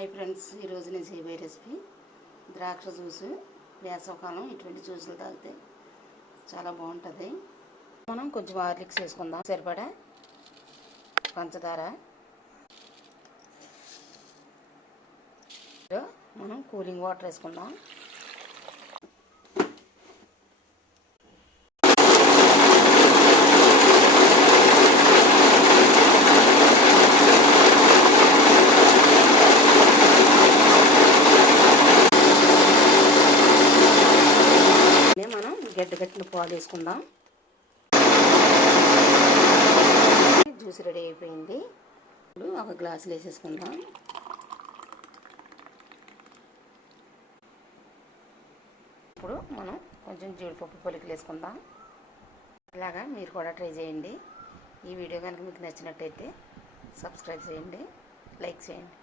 Hi friends, ఈరోజు నేను చేయబోయే రెసిపీ ద్రాక్ష జ్యూసు. వేసవకాలం ఇటువంటి జ్యూసులు తాగితే చాలా బాగుంటుంది. మనం కొంచెం హార్లిక్స్ వేసుకుందాం, సరిపడా పంచదార, మనం కూలింగ్ వాటర్ వేసుకుందాం. మనం గడ్డగట్టిన పాలు వేసుకుందాం. జ్యూస్ రెడీ అయిపోయింది. ఇప్పుడు ఒక గ్లాసులు వేసేసుకుందాం. ఇప్పుడు మనం కొంచెం జీడిపప్పు పలుకులు వేసుకుందాం. ఇలాగా మీరు కూడా ట్రై చేయండి. ఈ వీడియో కనుక మీకు నచ్చినట్టయితే సబ్స్క్రైబ్ చేయండి, లైక్ చేయండి.